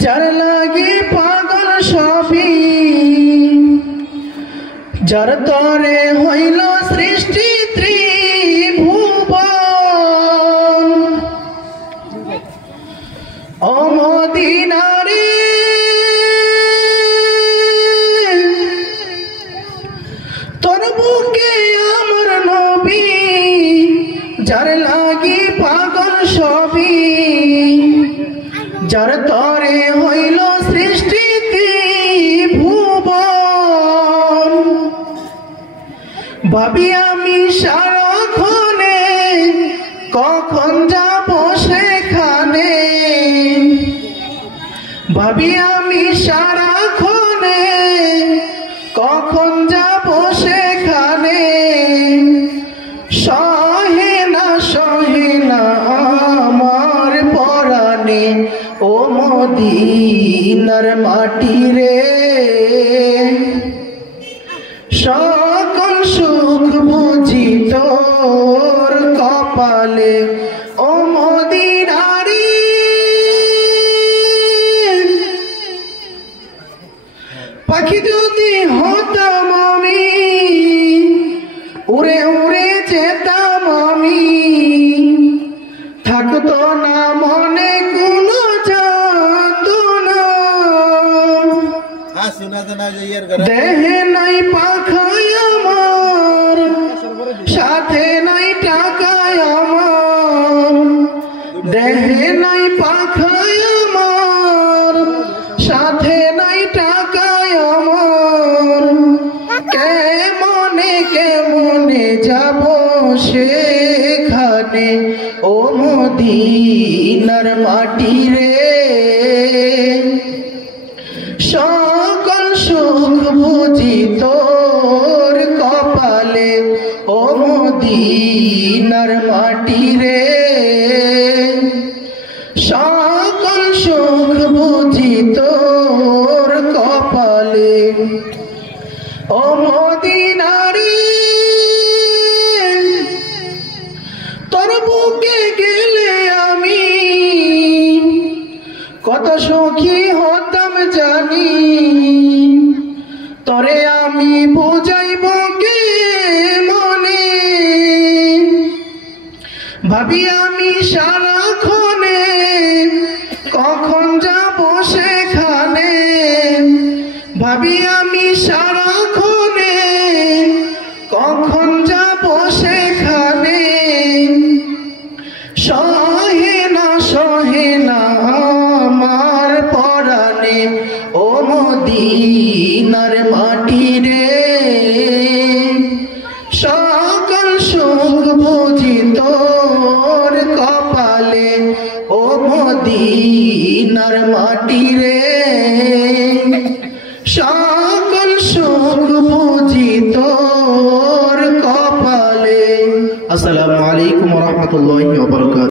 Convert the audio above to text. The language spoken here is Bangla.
যার লাগি পাগল সবই, যার তরে হইল সৃষ্টি ত্রিভুবন। ও মদিনারে তোর বুকে আমার নবী, যার লাগি পাগল সবই, যার তরে হইল সৃষ্টি ত্রিভুবন। ভাবি আমি সারাক্ষণে কখন যাব সেখানে, ভাবি আমি সারাক্ষণে কখন যাব সেখানে। সহে না আমার পরাণে ও মদিনার মাটি রে, সকল সুখ বুঝি তোর কপালে ও মদিনারে। পাখি যদি হতাম আমি, উড়ে উড়ে যেতাম আমি, থাকতো না মনে কোনো যাতনা। দেহে নাই পাখায় আমার, সাথে নাই টাকায় আমার। দেহে নাই পাখায় আমার, সাথে নাই টাকায় আমার। কেমনে যাব সেখানে ও মদিনার মাটি রে, সকল সুখ বুঝি তোর কপালে ও মদিনার মাটি রে, সকল সুখ বুঝি তোর কপালে ও মদিনারে। তোর বুকে গেলে আমি কত সুখী হতাম জানি, তরে আমি বুঝাইব কে মনে। ভাবি আমি সারাক্ষণে কখন যাব সেখানে, ভাবি আমি সারাক্ষণে কখন যাব সেখানে। সহে না আমার পরাণে ও মদিনার মাটি রে, সকল সুখ বুঝি তোর কপালে ও মদিনার মাটি রে, সকল সুখ বুঝি তোর কপালে। আসসালামু আলাইকুম ওয়া রাহমাতুল্লাহি ওয়া বারাকাতুহু।